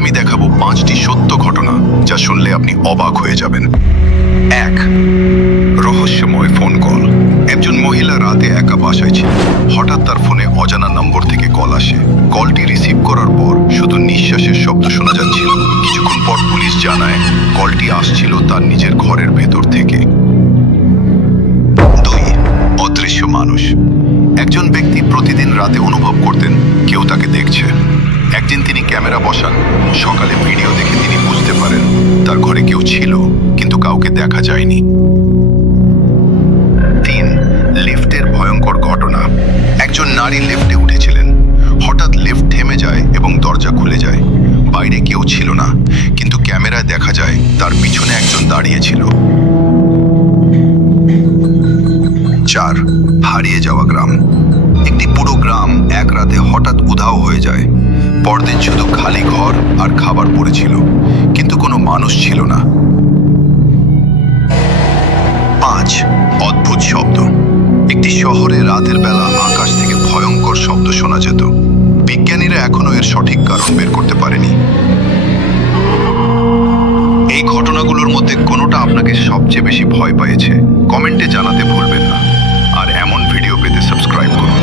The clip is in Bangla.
আমি দেখাবো 5টি সত্য ঘটনা যা শুনলে আপনি অবাক হয়ে যাবেন। 1, রহস্যময় ফোন কল। একজন মহিলা রাতে একা বাসায় ছিল। হঠাৎ তার ফোনে অজানা নম্বর থেকে কল আসে। কলটি রিসিভ করার পর শুধু নিঃশ্বাসের শব্দ শোনা যাচ্ছিল। কিছুক্ষণ পর পুলিশ জানায় কলটি আসছিল তার নিজের ঘরের ভেতর থেকে। 2, অদৃশ্য মানুষ। একজন ব্যক্তি প্রতিদিন রাতে অনুভব করতেন কেউ তাকে দেখছে। একদিন তিনি ক্যামেরা বসান। সকালে ভিডিও দেখে তিনি বুঝতে পারেন তার ঘরে কেউ ছিল, কিন্তু কাউকে দেখা যায়নি। 3, লিফটের ভয়ঙ্কর ঘটনা। একজন নারী লিফটে উঠেছিলেন। হঠাৎ লিফট থেমে যায় এবং দরজা খুলে যায়। বাইরে কেউ ছিল না, কিন্তু ক্যামেরায় দেখা যায় তার পিছনে একজন দাঁড়িয়ে ছিল। 4, হারিয়ে যাওয়া গ্রাম। একটি পুরো গ্রাম এক রাতে হঠাৎ উধাও হয়ে যায়। পরদিন শুধু খালি ঘর আর খাবার পড়েছিল, কিন্তু কোনো মানুষ ছিল না। 5, অদ্ভুত শব্দ। একটি শহরে রাতের বেলা আকাশ থেকে ভয়ঙ্কর শব্দ শোনা যেত। বিজ্ঞানীরা এখনো এর সঠিক কারণ বের করতে পারেনি। এই ঘটনাগুলোর মধ্যে কোনোটা আপনাকে সবচেয়ে বেশি ভয় পেয়েছে কমেন্টে জানাতে ভুলবেন না। আর এমন ভিডিও পেতে সাবস্ক্রাইব করুন।